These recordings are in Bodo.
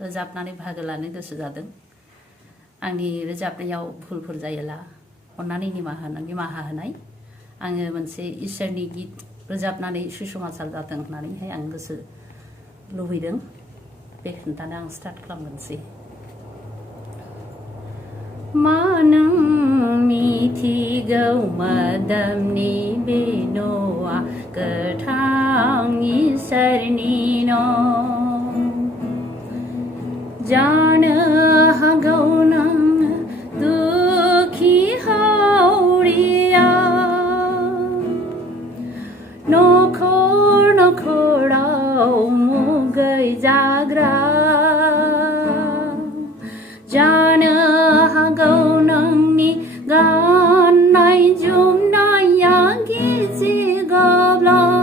रोजाबनानै बाहागो लानो गोसो जादों। आंनि रोजाबनायाव भुलफोर जायोला अन्नानै निमाहा होनाय। आङो मोनसे इसोरनि गित रोजाबनानै सुसमाचार जाथों होननानैहाय आं गोसो लुबैदों। बे खोन्थानो आं स्टार्ट खालामनोसै। मा नों मिथिगौ मोदोमनि बे न'आ गोथां इसोरनि न'। जानो हागौ नों दुखि हावरिया नखराव मुगै जाग्रा। जानो हागौ नोंनि गाननाय जोमनाया गिजि गब्लं।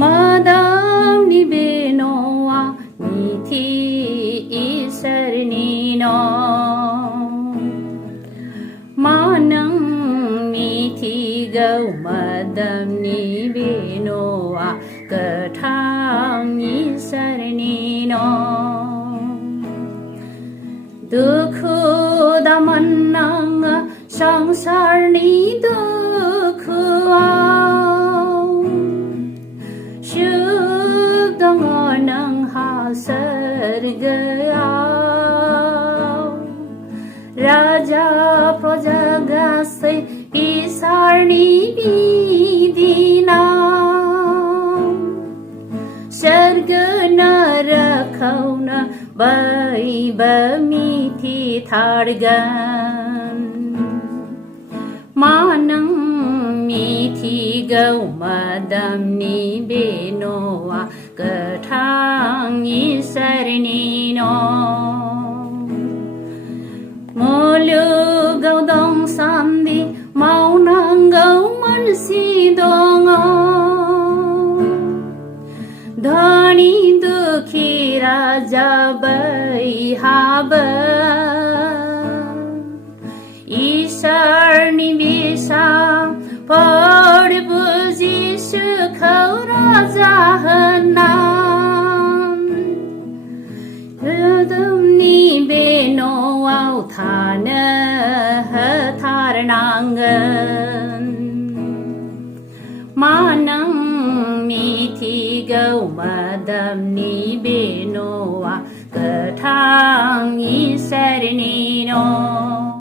मोदोमनि बे न'आ निथि इसोरनि न'। मा नों मिथिगौ मोदोमनि बे न'आ गोथां इसोरनि न'। दुखु दामोननाङो संसारनि दुखुआव सुख दङ नोंहा सोरगोआव। राजा प्रजा गासै इसोरनि बिदिनाव सोरगो नरकखौनो बयबो मिथिथारगोन। मा नों मिथिगौ मोदोमनि बे न'आ गोथां इसोरनि न'। मुलुगाव दंसान्दि मावनांगौ मानसि दङ। धनी दुखि राजा बयहाबो इसोरनि फिसाफोर जिसुखौ राजा होनना मोदोमनि बे न'आव थानो होथारनांगोन। मा नों मिथिगौ मोदोमनि बे न'आ गोथां इसोरनि न'।